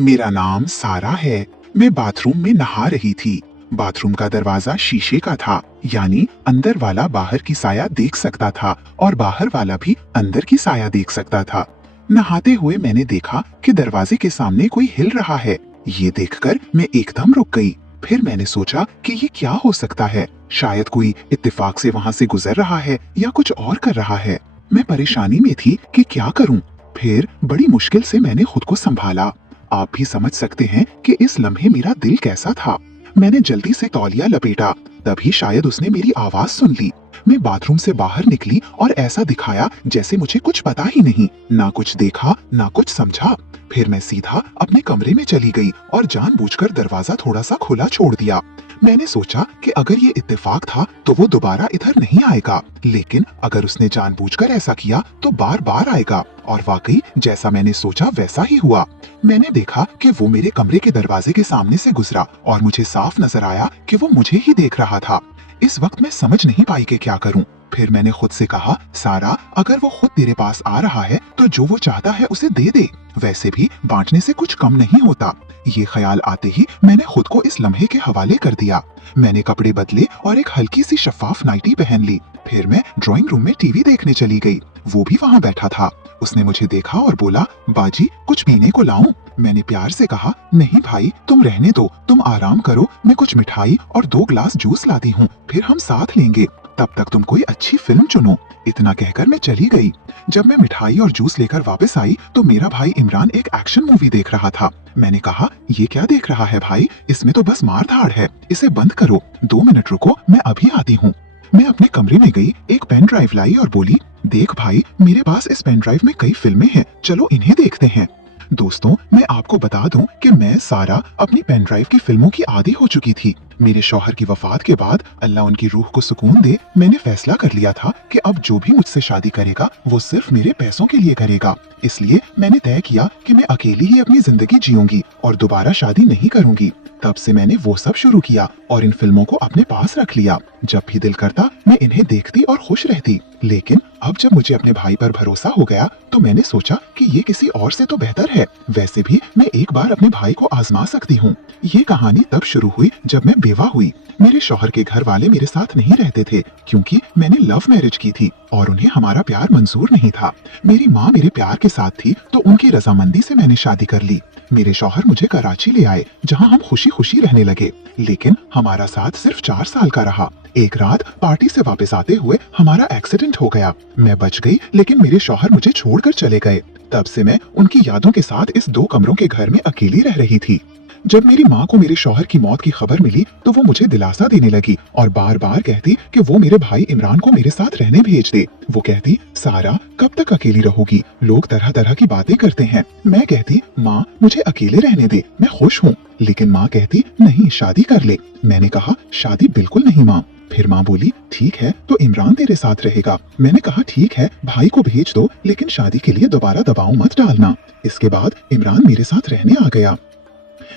मेरा नाम सारा है। मैं बाथरूम में नहा रही थी। बाथरूम का दरवाजा शीशे का था, यानी अंदर वाला बाहर की साया देख सकता था और बाहर वाला भी अंदर की साया देख सकता था। नहाते हुए मैंने देखा कि दरवाजे के सामने कोई हिल रहा है। ये देखकर मैं एकदम रुक गई। फिर मैंने सोचा कि ये क्या हो सकता है। शायद कोई इत्तेफाक से वहां से गुजर रहा है या कुछ और कर रहा है। मैं परेशानी में थी कि क्या करूं। फिर बड़ी मुश्किल से मैंने खुद को संभाला। आप भी समझ सकते हैं कि इस लम्हे मेरा दिल कैसा था। मैंने जल्दी से तौलिया लपेटा, तभी शायद उसने मेरी आवाज सुन ली। मैं बाथरूम से बाहर निकली और ऐसा दिखाया जैसे मुझे कुछ पता ही नहीं। ना कुछ देखा ना कुछ समझा। फिर मैं सीधा अपने कमरे में चली गई और जानबूझकर दरवाजा थोड़ा सा खुला छोड़ दिया। मैंने सोचा कि अगर ये इत्तेफाक था तो वो दोबारा इधर नहीं आएगा, लेकिन अगर उसने जानबूझकर ऐसा किया तो बार बार आएगा। और वाकई जैसा मैंने सोचा वैसा ही हुआ। मैंने देखा कि वो मेरे कमरे के दरवाजे के सामने से गुजरा और मुझे साफ नजर आया कि वो मुझे ही देख रहा था। इस वक्त मैं समझ नहीं पाई कि क्या करूं। फिर मैंने खुद से कहा, सारा, अगर वो खुद तेरे पास आ रहा है तो जो वो चाहता है उसे दे दे। वैसे भी बांटने से कुछ कम नहीं होता। ये ख्याल आते ही मैंने खुद को इस लम्हे के हवाले कर दिया। मैंने कपड़े बदले और एक हल्की सी शफाफ नाइटी पहन ली। फिर मैं ड्राइंग रूम में टीवी देखने चली गई। वो भी वहाँ बैठा था। उसने मुझे देखा और बोला, बाजी, कुछ पीने को लाऊं? मैंने प्यार से कहा, नहीं भाई, तुम रहने दो, तुम आराम करो, मैं कुछ मिठाई और 2 ग्लास जूस लाती हूँ, फिर हम साथ लेंगे। तब तक तुम कोई अच्छी फिल्म चुनो। इतना कहकर मैं चली गई। जब मैं मिठाई और जूस लेकर वापस आई तो मेरा भाई इमरान एक एक्शन मूवी देख रहा था। मैंने कहा, ये क्या देख रहा है भाई? इसमें तो बस मार धाड़ है, इसे बंद करो। 2 मिनट रुको, मैं अभी आती हूँ। मैं अपने कमरे में गई, एक पेन ड्राइव लाई और बोली, देख भाई, मेरे पास इस पेन ड्राइव में कई फिल्में हैं, चलो इन्हें देखते हैं। दोस्तों, मैं आपको बता दूं कि मैं सारा अपनी पेन ड्राइव की फिल्मों की आदी हो चुकी थी। मेरे शौहर की वफात के बाद, अल्लाह उनकी रूह को सुकून दे, मैंने फैसला कर लिया था कि अब जो भी मुझसे शादी करेगा वो सिर्फ मेरे पैसों के लिए करेगा। इसलिए मैंने तय किया कि मैं अकेली ही अपनी जिंदगी जीऊंगी और दोबारा शादी नहीं करूंगी। तब से मैंने वो सब शुरू किया और इन फिल्मों को अपने पास रख लिया। जब भी दिल करता मैं इन्हें देखती और खुश रहती। लेकिन अब जब मुझे अपने भाई पर भरोसा हो गया तो मैंने सोचा कि ये किसी और से तो बेहतर है। वैसे भी मैं एक बार अपने भाई को आजमा सकती हूँ। ये कहानी तब शुरू हुई जब मैं बेवा हुई। मेरे शौहर के घर वाले मेरे साथ नहीं रहते थे क्योंकि मैंने लव मैरिज की थी और उन्हें हमारा प्यार मंजूर नहीं था। मेरी माँ मेरे प्यार के साथ थी तो उनकी रजामंदी से मैंने शादी कर ली। मेरे शौहर मुझे कराची ले आए जहाँ हम खुशी खुशी रहने लगे। लेकिन हमारा साथ सिर्फ 4 साल का रहा। एक रात पार्टी से वापस आते हुए हमारा एक्सीडेंट हो गया। मैं बच गई लेकिन मेरे शौहर मुझे छोड़कर चले गए। तब से मैं उनकी यादों के साथ इस 2 कमरों के घर में अकेली रह रही थी। जब मेरी माँ को मेरे शौहर की मौत की खबर मिली तो वो मुझे दिलासा देने लगी और बार बार कहती कि वो मेरे भाई इमरान को मेरे साथ रहने भेज दे। वो कहती, सारा, कब तक अकेली रहोगी? लोग तरह तरह की बातें करते हैं। मैं कहती, माँ, मुझे अकेले रहने दे, मैं खुश हूँ। लेकिन माँ कहती, नहीं, शादी कर ले। मैंने कहा, शादी बिल्कुल नहीं माँ। फिर माँ बोली, ठीक है तो इमरान तेरे साथ रहेगा। मैंने कहा, ठीक है, भाई को भेज दो, लेकिन शादी के लिए दोबारा दबाव मत डालना। इसके बाद इमरान मेरे साथ रहने आ गया।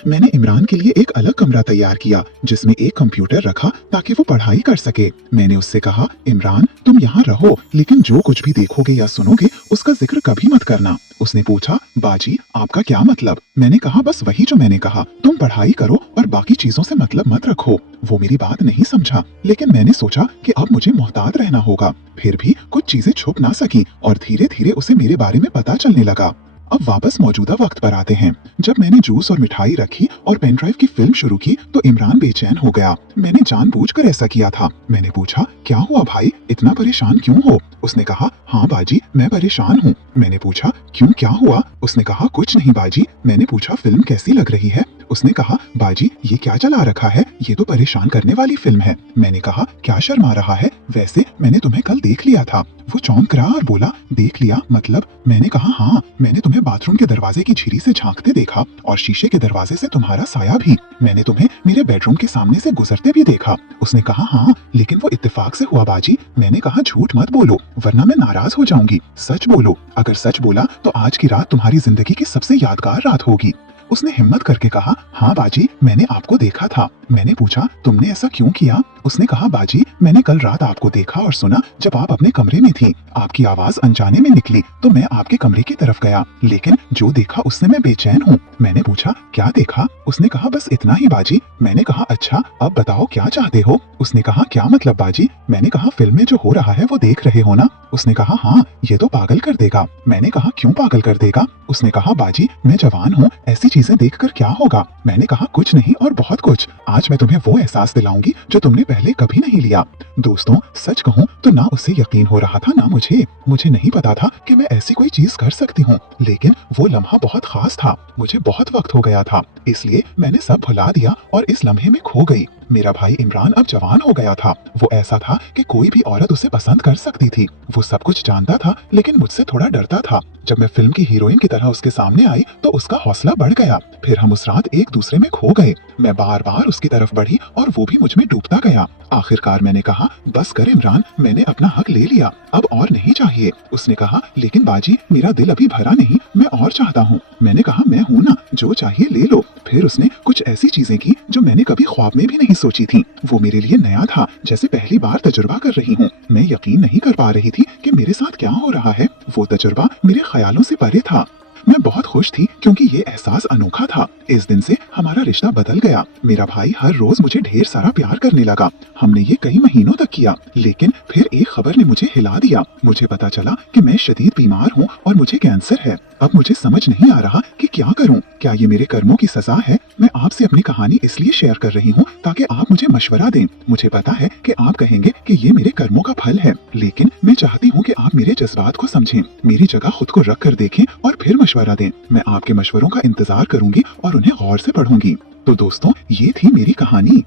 मैंने इमरान के लिए एक अलग कमरा तैयार किया जिसमें एक कंप्यूटर रखा ताकि वो पढ़ाई कर सके। मैंने उससे कहा, इमरान, तुम यहाँ रहो, लेकिन जो कुछ भी देखोगे या सुनोगे उसका जिक्र कभी मत करना। उसने पूछा, बाजी, आपका क्या मतलब? मैंने कहा, बस वही जो मैंने कहा, तुम पढ़ाई करो और बाकी चीजों से मतलब मत रखो। वो मेरी बात नहीं समझा, लेकिन मैंने सोचा कि अब मुझे मोहतात रहना होगा। फिर भी कुछ चीजें छुप ना सकी और धीरे धीरे उसे मेरे बारे में पता चलने लगा। अब वापस मौजूदा वक्त पर आते हैं। जब मैंने जूस और मिठाई रखी और पेन ड्राइव की फिल्म शुरू की तो इमरान बेचैन हो गया। मैंने जानबूझकर ऐसा किया था। मैंने पूछा, क्या हुआ भाई, इतना परेशान क्यों हो? उसने कहा, हाँ बाजी, मैं परेशान हूँ। मैंने पूछा, क्यों, क्या हुआ? उसने कहा, कुछ नहीं बाजी। मैंने पूछा, फिल्म कैसी लग रही है? उसने कहा, बाजी, ये क्या चला रखा है? ये तो परेशान करने वाली फिल्म है। मैंने कहा, क्या शर्मा रहा है? वैसे मैंने तुम्हें कल देख लिया था। वो चौंक रहा और बोला, देख लिया मतलब? मैंने कहा, हाँ, मैंने तुम्हें बाथरूम के दरवाजे की झिरी से झांकते देखा और शीशे के दरवाजे से तुम्हारा साया भी। मैंने तुम्हें मेरे बेडरूम के सामने से गुजरते भी देखा। उसने कहा, हाँ, लेकिन वो इत्तेफाक से हुआ बाजी। मैंने कहा, झूठ मत बोलो वरना मैं नाराज हो जाऊंगी। सच बोलो, अगर सच बोला तो आज की रात तुम्हारी जिंदगी की सबसे यादगार रात होगी। उसने हिम्मत करके कहा, हाँ बाजी, मैंने आपको देखा था। मैंने पूछा, तुमने ऐसा क्यों किया? उसने कहा, बाजी मैंने कल रात आपको देखा और सुना जब आप अपने कमरे में थी। आपकी आवाज अनजाने में निकली तो मैं आपके कमरे की तरफ गया, लेकिन जो देखा उससे मैं बेचैन हूँ। मैंने पूछा, क्या देखा? उसने कहा, बस इतना ही बाजी। मैंने कहा, अच्छा अब बताओ क्या चाहते हो? उसने कहा, क्या मतलब बाजी? मैंने कहा, फिल्म में जो हो रहा है वो देख रहे हो ना? उसने कहा, हाँ ये तो पागल कर देगा। मैंने कहा, क्यों पागल कर देगा? उसने कहा, बाजी मैं जवान हूँ, ऐसी चीजें देखकर क्या होगा? मैंने कहा, कुछ नहीं और बहुत कुछ। आज मैं तुम्हें वो एहसास दिलाऊंगी जो तुमने पहले कभी नहीं लिया। दोस्तों सच कहूँ तो ना उसे यकीन हो रहा था ना मुझे नहीं पता था कि मैं ऐसी कोई चीज कर सकती हूँ, लेकिन वो लम्हा बहुत खास था। मुझे बहुत वक्त हो गया था, इसलिए मैंने सब भुला दिया और इस लम्हे में खो गई। मेरा भाई इमरान अब जवान हो गया था। वो ऐसा था कि कोई भी औरत उसे पसंद कर सकती थी। वो सब कुछ जानता था, लेकिन मुझसे थोड़ा डरता था। जब मैं फिल्म की हीरोइन की तरह उसके सामने आई तो उसका हौसला बढ़ गया। फिर हम उस रात एक दूसरे में खो गए। मैं बार बार उसकी तरफ बढ़ी और वो भी मुझ में डूबता गया। आखिरकार मैंने कहा, बस कर इमरान, मैंने अपना हक ले लिया, अब और नहीं चाहिए। उसने कहा, लेकिन बाजी मेरा दिल अभी भरा नहीं, मैं और चाहता हूँ। मैंने कहा, मैं हूँ ना, जो चाहिए ले लो। फिर उसने कुछ ऐसी चीजें की जो मैंने कभी ख्वाब में भी नहीं सोची थी। वो मेरे लिए नया था, जैसे पहली बार तजुर्बा कर रही हूँ। मैं यकीन नहीं कर पा रही थी कि मेरे साथ क्या हो रहा है। वो तजुर्बा मेरे ख्यालों से परे था। मैं बहुत खुश थी क्योंकि ये एहसास अनोखा था। इस दिन से हमारा रिश्ता बदल गया। मेरा भाई हर रोज मुझे ढेर सारा प्यार करने लगा। हमने ये कई महीनों तक किया, लेकिन फिर एक खबर ने मुझे हिला दिया। मुझे पता चला कि मैं शदीद बीमार हूँ और मुझे कैंसर है। अब मुझे समझ नहीं आ रहा कि क्या करूँ। क्या ये मेरे कर्मों की सजा है? मैं आपसे अपनी कहानी इसलिए शेयर कर रही हूँ ताकि आप मुझे मशवरा दें। मुझे पता है कि आप कहेंगे कि ये मेरे कर्मों का फल है, लेकिन मैं चाहती हूँ कि आप मेरे जज्बात को समझें, मेरी जगह खुद को रख कर देखें और फिर मशवरा दें। मैं आपके मशवरों का इंतजार करूंगी और उन्हें गौर से पढ़ूंगी। तो दोस्तों ये थी मेरी कहानी।